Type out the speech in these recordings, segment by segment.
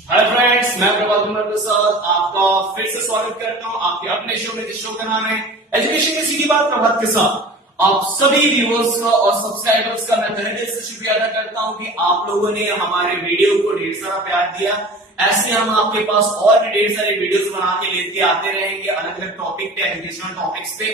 Hi friends, मैं प्रभात कुमार प्रसाद आपका फिर से स्वागत करता हूं आपके अपने शो में। जिस शो का नाम है एजुकेशन की सीधी बात प्रभात के साथ। आप सभी व्यूअर्स का और सब्सक्राइबर्स का मैं तहे दिल से शुक्रिया अदा करता हूं कि आप लोगों ने हमारे वीडियो को ढेर सारा प्यार दिया। ऐसे हम आपके पास और भी ढेर सारे वीडियोस बना के लेते आते रहेंगे अलग अलग टॉपिक पे, एजुकेशनल टॉपिक्स पे।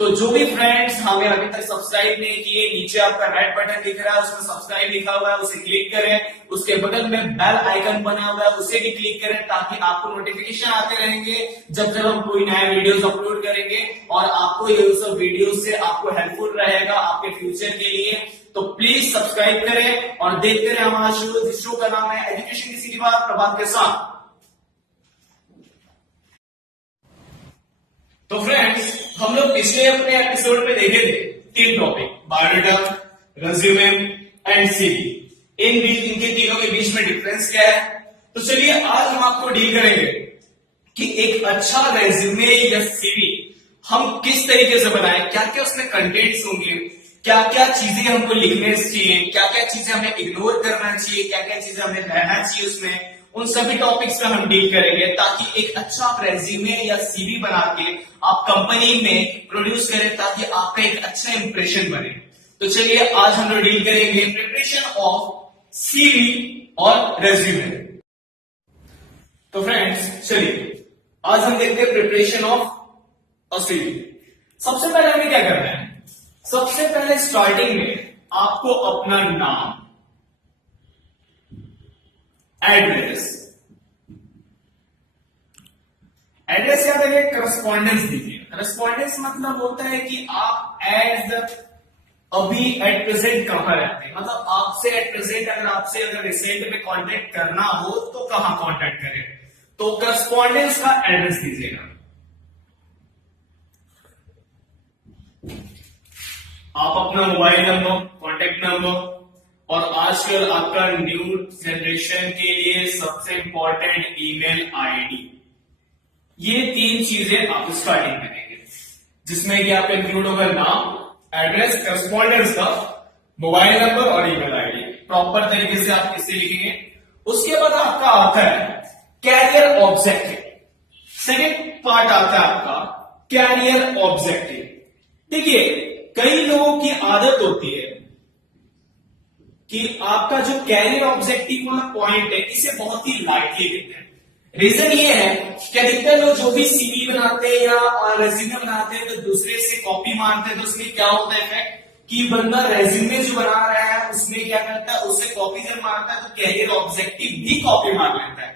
तो जो भी फ्रेंड्स हमें अभी तक सब्सक्राइब नहीं किए, नीचे आपका रेड बटन दिख रहा है, उसमें सब्सक्राइब लिखा हुआ है, उसे क्लिक करें। उसके बगल में बेल आइकन बना हुआ है, उसे भी क्लिक करें ताकि आपको नोटिफिकेशन आते रहेंगे जब जब हम कोई नया वीडियोस अपलोड करेंगे। और आपको ये सब वीडियो से आपको हेल्पफुल रहेगा आपके फ्यूचर के लिए। तो प्लीज सब्सक्राइब करें और देखते रहे हमारा शो, जिस शो का नाम है एजुकेशन की सीधी बात प्रभात के साथ। तो फ्रेंड्स, हम लोग पिछले अपने एपिसोड में देखे थे 3 topic, biodata, resume and CV. इनके तीनों के बीच में डिफरेंस क्या है। तो चलिए आज हम आपको डील करेंगे कि एक अच्छा रेज्यूमे या सीवी हम किस तरीके से बनाएं, क्या क्या उसमें कंटेंट्स होंगे, क्या क्या चीजें हमको लिखने चाहिए, क्या क्या चीजें हमें इग्नोर करना चाहिए, क्या क्या चीजें हमें रहना चाहिए उसमें। उन सभी टॉपिक्स पे हम डील करेंगे ताकि एक अच्छा रेज्यूमे या सीवी बना के आप कंपनी में प्रोड्यूस करें ताकि आपका एक अच्छा इंप्रेशन बने। तो चलिए आज हम लोग डील करेंगे प्रिपरेशन ऑफ सीवी और रेज्यूमे। तो फ्रेंड्स चलिए आज हम देखते हैं प्रिपरेशन ऑफ अ सीवी। सबसे पहले हमें क्या करना है, सबसे पहले स्टार्टिंग में आपको अपना नाम, एड्रेस याद रखिए, करस्पॉन्डेंस दीजिए। करस्पॉन्डेंस मतलब होता है कि आप अभी एट प्रेजेंट कहां रहते हैं, मतलब आपसे एट प्रेजेंट अगर रिसेंट में कांटेक्ट करना हो तो कहां कांटेक्ट करें। तो करस्पॉन्डेंस का एड्रेस दीजिएगा। आप अपना मोबाइल नंबर, कॉन्टेक्ट नंबर, और आजकल आपका न्यू जनरेशन के लिए सबसे इंपॉर्टेंट ईमेल आईडी, ये 3 चीजें आप स्टार्टिंग में देंगे, जिसमें कि आपका इंक्लूड होगा नाम, एड्रेस, करस्पॉन्डेंस का, मोबाइल नंबर और ईमेल आईडी। प्रॉपर तरीके से आप इसे लिखेंगे। उसके बाद आपका आता है कैरियर ऑब्जेक्टिव। सेकेंड पार्ट आता है आपका कैरियर ऑब्जेक्टिव। देखिए कई लोगों की आदत होती है कि आपका जो कैरियर ऑब्जेक्टिव वाला पॉइंट है इसे बहुत ही लाइटली लेते हैं। रीजन ये है कि अधिकतर लोग जो भी सीवी बनाते हैं या रेज्यूमे बनाते हैं तो दूसरे से कॉपी मारते हैं। तो उसमें क्या होता है कि बंदा रेज्यूमे जो बना रहा है उसमें क्या करता है, उससे कॉपी जब मारता है तो कैरियर ऑब्जेक्टिव भी कॉपी मार लेता है।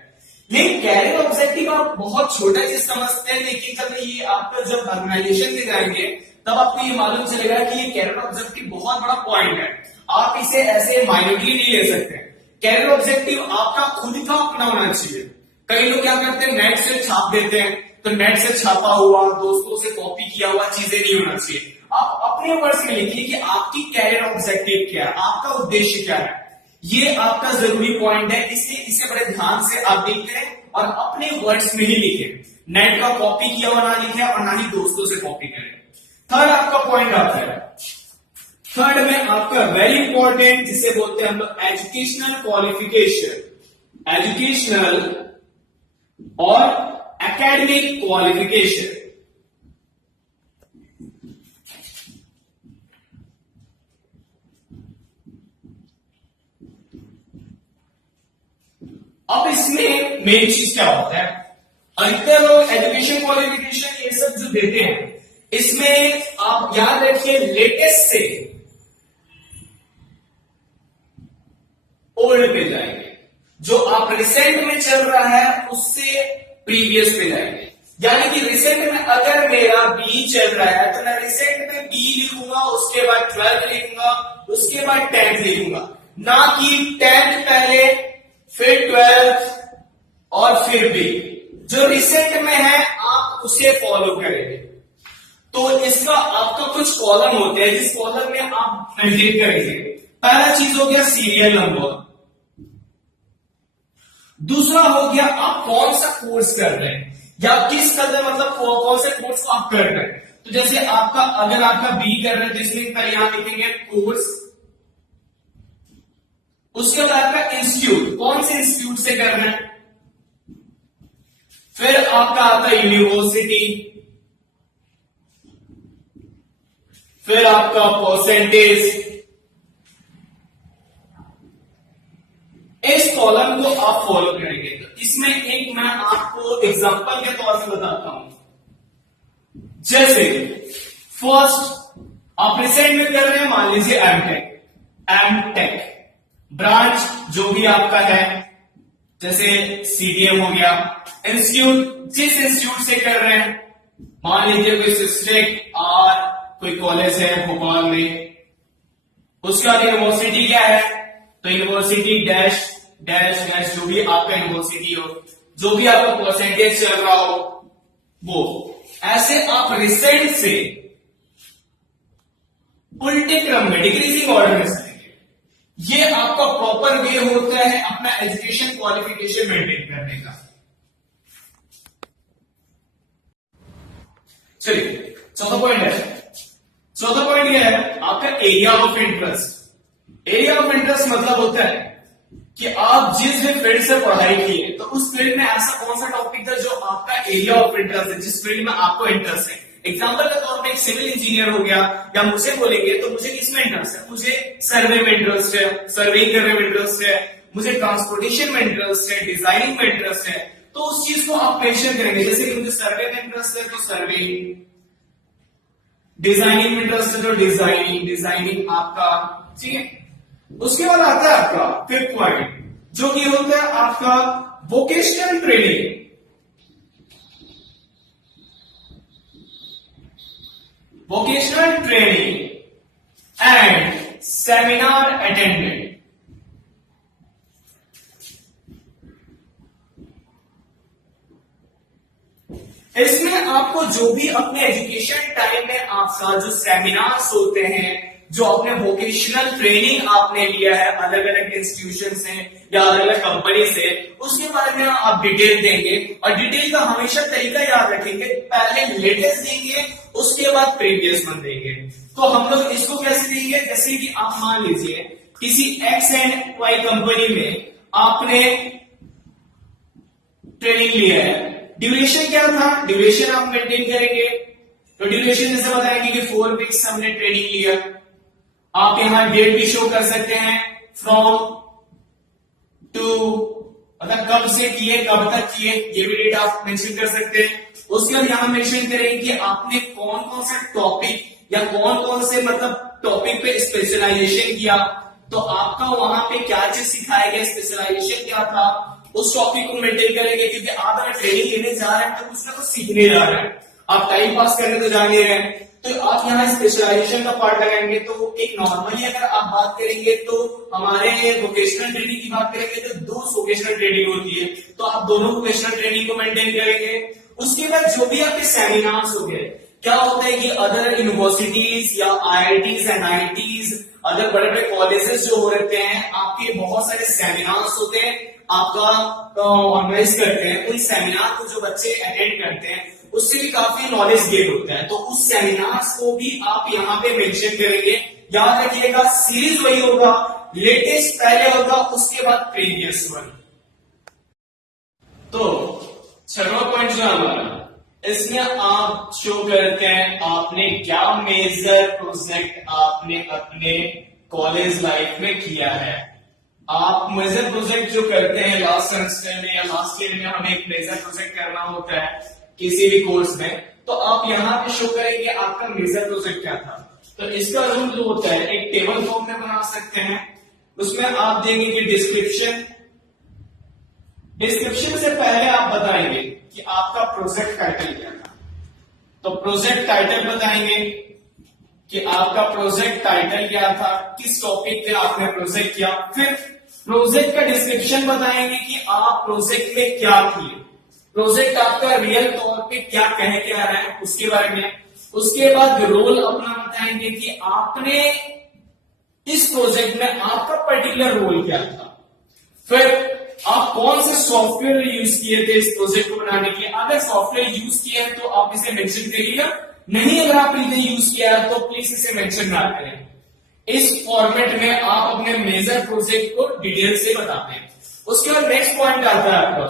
लेकिन कैरियर ऑब्जेक्टिव आप बहुत छोटा चीज समझते हैं, लेकिन जब ये आपका जब ऑर्गेनाइजेशन में जाएंगे तब आपको ये मालूम चलेगा कि ये कैरियर ऑब्जेक्टिव बहुत बड़ा पॉइंट है। आप इसे ऐसे माइनरली नहीं ले सकते। कैरियर ऑब्जेक्टिव आपका खुद का अपना होना चाहिए। कई लोग क्या करते हैं, नेट से छाप देते हैं, तो नेट से छापा हुआ, दोस्तों से कॉपी किया हुआ चीजें नहीं होना चाहिए। आप अपने वर्ड्स में लिखिए कि आपकी कैरियर ऑब्जेक्टिव क्या है, आपका उद्देश्य क्या है। ये आपका जरूरी पॉइंट है, इसलिए इसे बड़े ध्यान से आप डील करें और अपने वर्ड्स में ही लिखें। नेट का कॉपी किया हुआ ना लिखें और ना ही दोस्तों से कॉपी करें। थर्ड आपका पॉइंट आता है, थर्ड में आपका वेरी इंपॉर्टेंट जिसे बोलते हैं हम लोग एजुकेशनल क्वालिफिकेशन, एजुकेशनल और एकेडमिक क्वालिफिकेशन। अब इसमें मेन चीज क्या होता है, अधिकतर लोग एजुकेशन क्वालिफिकेशन ये सब जो देते हैं इसमें आप याद रखिए लेटेस्ट से ओल्ड पे जाएंगे, जो आप रिसेंट में चल रहा है उससे प्रीवियस पे जाएंगे। यानी कि रिसेंट में अगर मेरा बी चल रहा है तो मैं रिसेंट में बी लिखूंगा, उसके बाद 12th लिखूंगा, उसके बाद 10th लिखूंगा, ना कि 10th पहले फिर 12th और फिर बी। जो रिसेंट में है आप उसे फॉलो करेंगे। तो इसका आपका कुछ कॉलम होते हैं जिस कॉलम में आप मेंटेन करेंगे। पहला चीज हो गया सीरियल नंबर, दूसरा हो गया आप कौन सा कोर्स कर रहे हैं या किस कदर मतलब कौन से कोर्स को आप कर रहे हैं। तो जैसे आपका अगर आपका बी कर रहे हैं तो इसमें पहले यहां लिखेंगे कोर्स, उसके बाद आपका इंस्टीट्यूट, कौन से इंस्टीट्यूट से कर रहे हैं, फिर आपका आता है यूनिवर्सिटी, फिर आपका परसेंटेज। इस कॉलम को आप फॉलो करेंगे। तो इसमें एक मैं आपको एग्जांपल के तौर पे बताता हूं। जैसे फर्स्ट आप रिसेंट में कर रहे हैं, मान लीजिए एमटेक ब्रांच जो भी आपका है, जैसे सीडीएम हो गया। इंस्टीट्यूट जिस इंस्टीट्यूट से कर रहे हैं, मान लीजिए कोई सिस्टेक और कोई कॉलेज है भोपाल में। उसके बाद यूनिवर्सिटी क्या है, तो यूनिवर्सिटी डैश डैश डैश जो भी आपका यूनिवर्सिटी हो, जो भी आपका परसेंटेज चल रहा हो वो। ऐसे आप रिसेंट से उल्टे क्रम में डिक्रीजिंग ऑर्डर में चलेंगे। ये आपका प्रॉपर वे होता है अपना एजुकेशन क्वालिफिकेशन मेंटेन करने का। चलिए चौथा पॉइंट है। चौथा पॉइंट यह है आपका area of interest. Area of interest मतलब होता है कि आप जिस भी फील्ड से पढ़ाई किए, तो उस फील्ड में ऐसा कौन सा टॉपिक था जो आपका एरिया ऑफ इंटरेस्ट है, जिस फील्ड में आपको इंटरेस्ट है। एग्जाम्पल के तौर पे एक सिविल इंजीनियर हो गया, या मुझे बोलेंगे तो मुझे किसमें इंटरेस्ट है, मुझे सर्वे में इंटरेस्ट है, सर्वेइंग करने में इंटरेस्ट है, मुझे ट्रांसपोर्टेशन में इंटरेस्ट है, डिजाइनिंग में इंटरेस्ट है। तो उस चीज को आप मेंशन करेंगे। जैसे कि मुझे सर्वे में इंटरेस्ट है तो सर्वेइंग, डिजाइनिंग में इंटरेस्ट है तो डिजाइनिंग आपका, ठीक है। उसके बाद आता है आपका फिफ्थ पॉइंट, जो कि होता है आपका vocational training. Vocational training and seminar attendant. इसमें आपको जो भी अपने एजुकेशन टाइम में आपका जो सेमिनार्स होते हैं, जो अपने वोकेशनल ट्रेनिंग आपने लिया है अलग अलग इंस्टीट्यूशन से या अलग अलग कंपनी से, उसके बारे में आप डिटेल देंगे। और डिटेल का हमेशा तरीका याद रखेंगे, पहले लेटेस्ट देंगे, उसके बाद प्रीवियस वन देंगे। तो हम लोग इसको कैसे देंगे, जैसे कि आप मान लीजिए किसी एक्स एंड वाई कंपनी में आपने ट्रेनिंग लिया है, ड्यूरेशन क्या था, ड्यूरेशन आप मेंटेन करेंगे। तो ड्यूरेशन जैसे बताएंगे कि 4 वीक्स हमने ट्रेनिंग लिया। आप यहां डेट भी शो कर सकते हैं, फ्रॉम टू, मतलब कब से किए कब तक किए, ये भी डेट आप मेंशन कर सकते हैं। उसके बाद यहां मेंशन करेंगे कि आपने कौन कौन से टॉपिक या कौन कौन से मतलब टॉपिक पे स्पेशलाइजेशन किया, तो आपका वहां पे क्या चीज सिखाया गया, स्पेशलाइजेशन क्या था, उस टॉपिक को मेंटेन करेंगे। क्योंकि आप अगर ट्रेनिंग लेने जा रहे हैं तो कुछ ना कुछ सीखने जा रहे हैं, आप टाइम पास करने तो जा नहीं रहे हैं। तो आप यहाँ स्पेशलाइजेशन का पार्ट लगाएंगे। तो एक नॉर्मली अगर आप बात करेंगे तो हमारे वोकेशनल ट्रेनिंग की बात करेंगे तो 2 वोकेशनल ट्रेनिंग होती है, तो आप दोनों वोकेशनल ट्रेनिंग को मेंटेन करेंगे। उसके बाद जो भी आपके सेमिनार्स हो गए, क्या होता है कि अदर यूनिवर्सिटीज या IITs एंड IITs, अदर बड़े बड़े कॉलेजेस जो हो रहते हैं, आपके बहुत सारे सेमिनार्स होते हैं, आपका ऑर्गेनाइज करते हैं। उन सेमिनार को जो बच्चे अटेंड करते हैं उससे भी काफी नॉलेज गेन होता है। तो उस सेमिनार्स को भी आप यहाँ पे मेंशन करेंगे। याद रखिएगा सीरीज वही होगा, लेटेस्ट पहले होगा, उसके बाद प्रीवियस वन। तो 6वां पॉइंट जो हमारा, इसमें आप शो करते हैं आपने क्या मेजर प्रोजेक्ट आपने अपने कॉलेज लाइफ में किया है। आप मेजर प्रोजेक्ट जो करते हैं लास्ट सेमेस्टर में या लास्ट ईयर में, हमें एक मेजर प्रोजेक्ट करना होता है किसी भी कोर्स में, तो आप यहाँ पे शो करेंगे आपका मेजर प्रोजेक्ट क्या था। तो इसका रूल जो होता है एक टेबल फॉर्म में बना सकते हैं। उसमें आप देंगे कि डिस्क्रिप्शन से पहले आप बताएंगे कि आपका प्रोजेक्ट टाइटल क्या था। तो प्रोजेक्ट टाइटल बताएंगे कि आपका प्रोजेक्ट टाइटल क्या था, किस टॉपिक पे आपने प्रोजेक्ट किया। फिर प्रोजेक्ट का डिस्क्रिप्शन बताएंगे कि आप प्रोजेक्ट में क्या किए, प्रोजेक्ट आपका रियल तौर पे क्या कह के आ रहा है उसके बारे में। उसके बाद रोल अपना बताएंगे कि आपने इस प्रोजेक्ट में आपका पर्टिकुलर रोल क्या था। फिर आप कौन से सॉफ्टवेयर यूज किए थे इस प्रोजेक्ट को बनाने के लिए। अगर सॉफ्टवेयर यूज किया है तो आप इसे मेंशन करिएगा, नहीं अगर आपने यूज किया है तो प्लीज इसे मेंशन ना करें। इस फॉर्मेट में आप अपने मेजर प्रोजेक्ट को डिटेल से बताते हैं। उसके बाद नेक्स्ट पॉइंट आता है आपका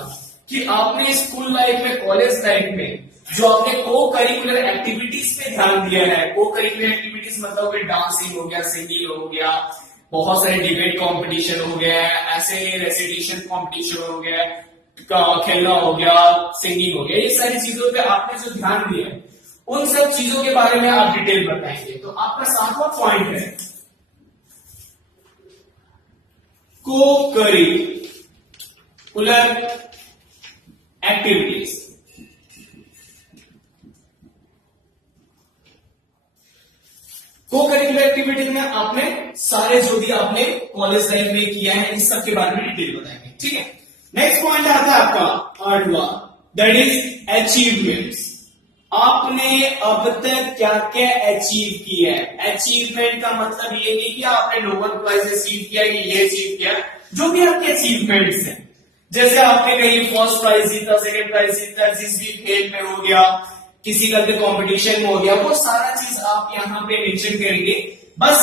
कि आपने स्कूल लाइफ में, कॉलेज लाइफ में जो आपने को करिकुलर एक्टिविटीज पे ध्यान दिया है। को करिकुलर एक्टिविटीज मतलब कि डांसिंग हो गया, सिंगिंग हो गया, बहुत सारे डिबेट कंपटीशन हो गया, ऐसे रेसिटेशन कंपटीशन हो गया, खेलना हो गया, सिंगिंग हो गया, ये सारी चीजों पे आपने जो ध्यान दिया है उन सब चीजों के बारे में आप डिटेल बताएंगे। तो आपका 7वां पॉइंट है को करिकुलर एक्टिविटीज। को करिकुलर एक्टिविटीज में आपने सारे जो भी आपने कॉलेज लाइफ में किया है इस सब के बारे में डिटेल बताएंगे, ठीक है। नेक्स्ट पॉइंट आता है आपका 8वां, दैट इज अचीवमेंट्स। आपने अब तक क्या क्या अचीव किया है। अचीवमेंट का मतलब ये नहीं कि आपने नोबेल प्राइज अचीव किया कि ये अचीव किया, जो भी आपके अचीवमेंट्स हैं, जैसे आपने कहीं फर्स्ट प्राइज जीता, सेकंड प्राइज जीता, जिस भी खेल में हो गया, किसी का भी कंपटीशन में हो गया, वो सारा चीज आप यहाँ पे मेंशन करेंगे। बस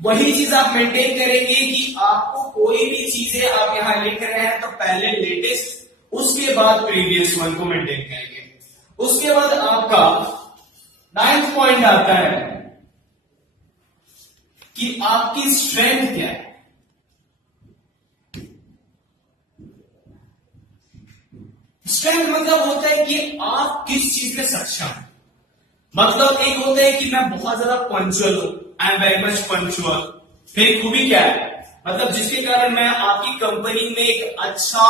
वही चीज आप मेंटेन करेंगे कि आपको कोई भी चीजें आप यहाँ लिख रहे हैं तो पहले लेटेस्ट, उसके बाद प्रीवियस वन को मेंटेन करेंगे। उसके बाद आपका 9th पॉइंट आता है कि आपकी स्ट्रेंथ क्या है। स्ट्रेंथ मतलब होता है कि आप किस चीज में सक्षम हैं। मतलब एक होता है कि मैं बहुत ज्यादा पंक्चुअल हूं, I am very much punctual. फिर खूबी क्या है, मतलब जिसके कारण मैं आपकी कंपनी में एक अच्छा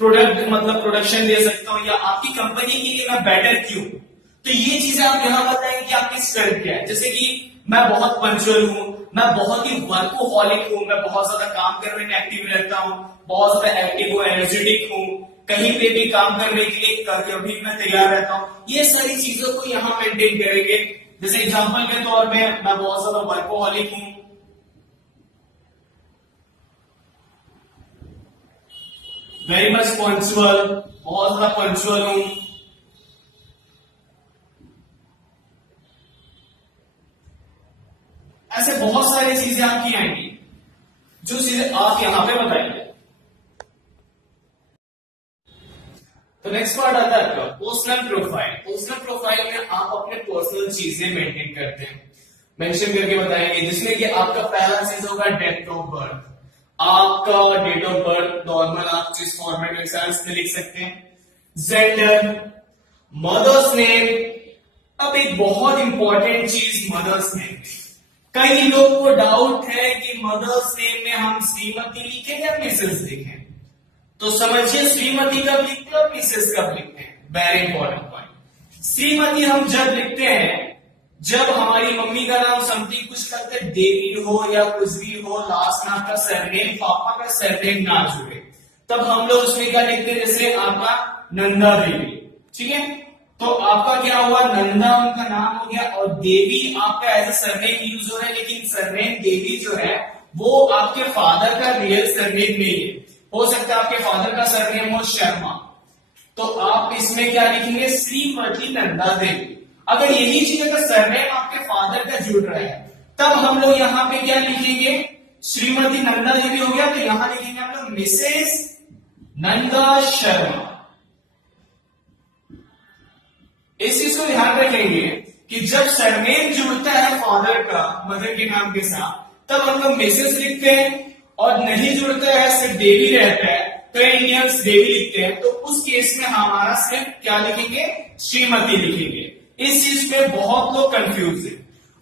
प्रोडक्ट मतलब प्रोडक्शन दे सकता हूं, या आपकी कंपनी के लिए मैं बेटर क्यों। तो ये चीजें आप यहां बताएंगे कि आपकी स्ट्रेंथ क्या है। जैसे कि मैं बहुत पंक्चुअल हूं, मैं बहुत ही वर्कोहॉलिक हूं, मैं बहुत ज्यादा काम करने में एक्टिव रहता हूं, बहुत ज्यादा एक्टिव हूं, एनर्जेटिक हूं, कहीं पे भी काम करने के लिए कभी मैं तैयार रहता हूं। ये सारी चीजों को यहां मेंटेन करेंगे। जैसे एग्जांपल के तौर पे मैं बहुत ज्यादा वर्कोहॉलिक हूं, वेरी मच पंक्चुअल, बहुत ज्यादा पंक्चुअल हूं, ऐसे बहुत सारी चीजें आपकी आएंगी जो चीजें आप यहां पे बताएंगे। तो नेक्स्ट पार्ट आता है आपका पर्सनल प्रोफाइल। पर्सनल प्रोफाइल में आप अपने पर्सनल चीजें मेंटेन करते हैं, मेंशन करके बताएंगे, जिसमें कि आपका पहला चीज होगा डेट ऑफ बर्थ। आपका डेट ऑफ बर्थ नॉर्मल आप जिस फॉर्मेट में इसमें लिख सकते हैं। Gender, mother's name. अब एक बहुत इंपॉर्टेंट चीज मदर्स नेम। कई लोग को डाउट है कि मदर्स नेम में हम श्रीमती लिखें या मिसेस लिखें। तो समझिए श्रीमती कब लिखते हैं और मिसेस कब लिखते हैं, वेरी इंपॉर्टेंट पॉइंट। श्रीमती हम जब लिखते हैं जब हमारी मम्मी का नाम समथिंग कुछ करते देवी हो या कुछ भी हो, लास्ट में आपका सरनेम, पापा का सरनेम ना जुड़े, तब हम लोग उसमें क्या लिखते हैं, जैसे आपका नंदा देवी, ठीक है। तो आपका क्या हुआ, नंदा उनका नाम हो गया और देवी आपका एज ए सरनेम यूज हो रहा है, लेकिन सरनेम देवी जो है वो आपके फादर का रियल सरनेम नहीं है। हो सकता है आपके फादर का सरनेम हो शर्मा, तो आप इसमें क्या लिखेंगे, श्रीमती नंदा देवी। अगर यही चीज अगर सरनेम आपके फादर का जुड़ रहा है तब हम लोग यहाँ पे क्या लिखेंगे, श्रीमती नंदा देवी हो गया, तो यहां लिखेंगे हम लोग मिसेस नंदा शर्मा। इस चीज को ध्यान रखेंगे कि जब सरनेम जुड़ता है फादर का मदर के नाम के साथ तब हम लोग मिसेस लिखते हैं, और नहीं जुड़ता है सिर्फ देवी रहता है तो इंडियंस देवी लिखते हैं, तो उस केस में हमारा सिर्फ क्या लिखेंगे, श्रीमती लिखेंगे। इस चीज पे बहुत लोग कंफ्यूज है।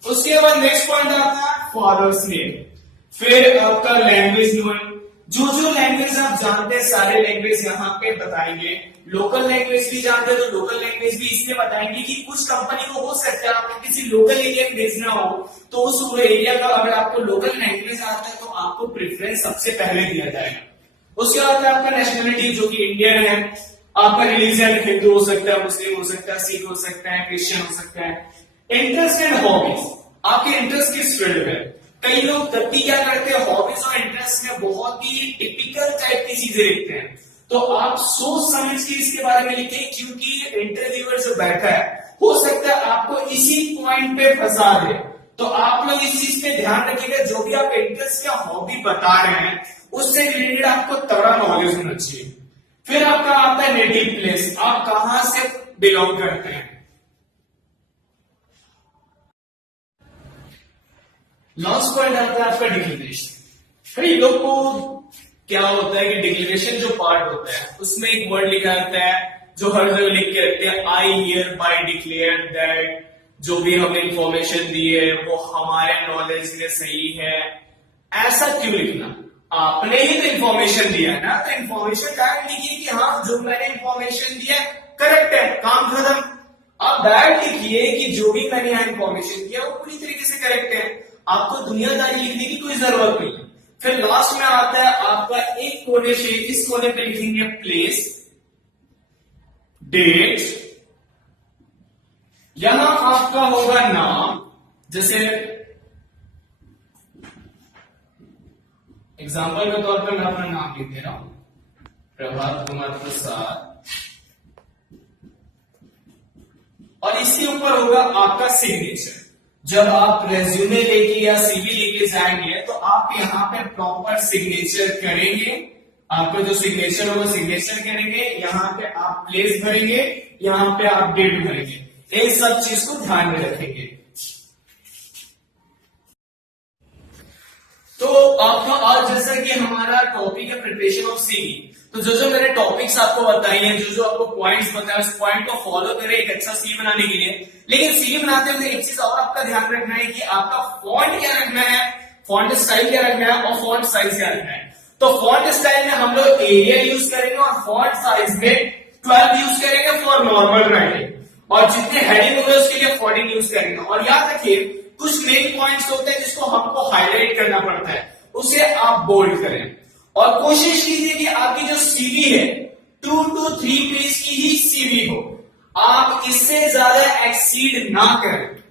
उसके बाद नेक्स्ट पॉइंट आता है फादर्स नेम। फिर आपका लैंग्वेज नोन, जो लैंग्वेज आप जानते हैं सारे लैंग्वेज यहाँ पे बताएंगे। लोकल लैंग्वेज भी जानते हैं तो लोकल लैंग्वेज भी इसलिए बताएंगे कि कुछ कंपनी को हो सकता है आपको किसी लोकल एरिया में भेजना हो, तो उस एरिया का अगर आपको लोकल लैंग्वेज आता है तो आपको प्रेफरेंस सबसे पहले दिया जाएगा। उसके बाद आपका नेशनलिटी जो कि इंडियन है, आपका रिलीजन हिंदू हो सकता है, मुस्लिम हो सकता है, सिख हो सकता है, क्रिश्चियन हो सकता है। इंटरेस्ट एंड हॉबीज, आपके इंटरेस्ट किस फील्ड में। कई लोग गलती क्या करते हैं, हॉबीज और इंटरेस्ट में बहुत ही टिपिकल टाइप की चीजें लिखते हैं, तो आप सोच समझ के इसके बारे में लिखें, क्योंकि इंटरव्यूअर जो बैठा है हो सकता है आपको इसी पॉइंट पे फंसा दे। तो आप लोग इस चीज पे ध्यान रखिएगा, जो भी आप इंटरेस्ट या हॉबी बता रहे हैं उससे रिलेटेड आपको तगड़ा नॉलेज होना चाहिए। फिर आपका आता है नेटिव प्लेस, आप कहां से बिलोंग करते हैं। लास्ट पॉइंट आता है आपका डिक्लेरेशन। कई लोग को क्या होता है कि डिक्लेरेशन जो पार्ट होता है उसमें एक वर्ड लिखा रहता है जो हर जगह लिख के रखते हैं, I hear bye declare that जो भी हमें इंफॉर्मेशन दी है वो हमारे नॉलेज में सही है। ऐसा क्यों लिखना, आपने ही तो इंफॉर्मेशन दिया है ना, तो इंफॉर्मेशन डायरेक्ट लिखिए कि हाँ जो मैंने इंफॉर्मेशन दिया है करेक्ट है, काम खत्म। आप डायरेक्ट लिखिए कि जो भी मैंने यहाँ इंफॉर्मेशन दिया वो पूरी तरीके से करेक्ट है, आपको दुनियादारी लिखने की कोई जरूरत नहीं है। फिर लास्ट में आता है आपका एक कोने से इस कोने पे लिखेंगे प्लेस, डेट, यहां आपका होगा नाम, जैसे एग्जाम्पल के तौर पर मैं अपना नाम लिख दे रहा हूं, प्रभात कुमार प्रसाद, और इसके ऊपर होगा आपका सिग्नेचर। जब आप रेज्यूमे लेके या सीवी लेके जाएंगे तो आप यहाँ पे प्रॉपर सिग्नेचर करेंगे, आपका जो सिग्नेचर होगा सिग्नेचर करेंगे, यहाँ पे आप प्लेस भरेंगे, यहाँ पे आप डेट भरेंगे, इन सब चीज को ध्यान में रखेंगे। तो आपका आज जैसा कि हमारा टॉपिक है प्रिपरेशन ऑफ सीवी, तो जो मैंने टॉपिक्स आपको बताई हैं, जो आपको पॉइंट्स बताए उस पॉइंट को फॉलो करें एक अच्छा सीवी बनाने के लिए। लेकिन सीवी बनाते हुए एक चीज और आपका ध्यान रखना है कि आपका फॉन्ट क्या रखना है, फॉन्ट स्टाइल क्या रखना है और फॉन्ट साइज क्या रखना है। तो फॉन्ट स्टाइल में हम लोग एरियल यूज करेंगे और फॉन्ट साइज में 12 यूज करेंगे फॉर नॉर्मल राइटिंग, और जितने हेडिंग होंगे उसके लिए 14 यूज करेंगे। और याद रखिए कुछ मेन पॉइंट्स होते हैं जिसको हमको हाईलाइट करना पड़ता है, उसे आप बोल्ड करें। और कोशिश कीजिए कि आपकी जो सीवी है 2 to 3 पेज की ही सीवी हो, आप इससे ज्यादा एक्सीड ना करें।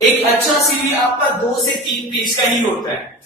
एक अच्छा सीवी आपका 2 से 3 पेज का ही होता है।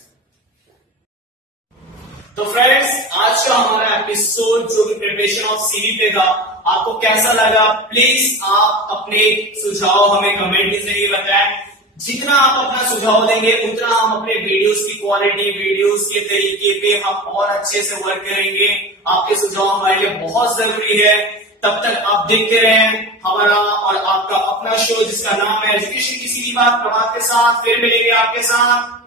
तो फ्रेंड्स आज का हमारा एपिसोड जो कि प्रिपरेशन ऑफ सीवी पे था, आपको कैसा लगा प्लीज आप अपने सुझाव हमें कमेंट के जरिए बताएं। जितना आप अपना सुझाव देंगे उतना हम अपने वीडियोस की क्वालिटी, वीडियोस के तरीके पे हम और अच्छे से वर्क करेंगे। आपके सुझाव हमारे लिए बहुत जरूरी है। तब तक आप देखते रहें हमारा और आपका अपना शो जिसका नाम है एजुकेशन की सीधी बात प्रभात के साथ। फिर मिलेंगे आपके साथ।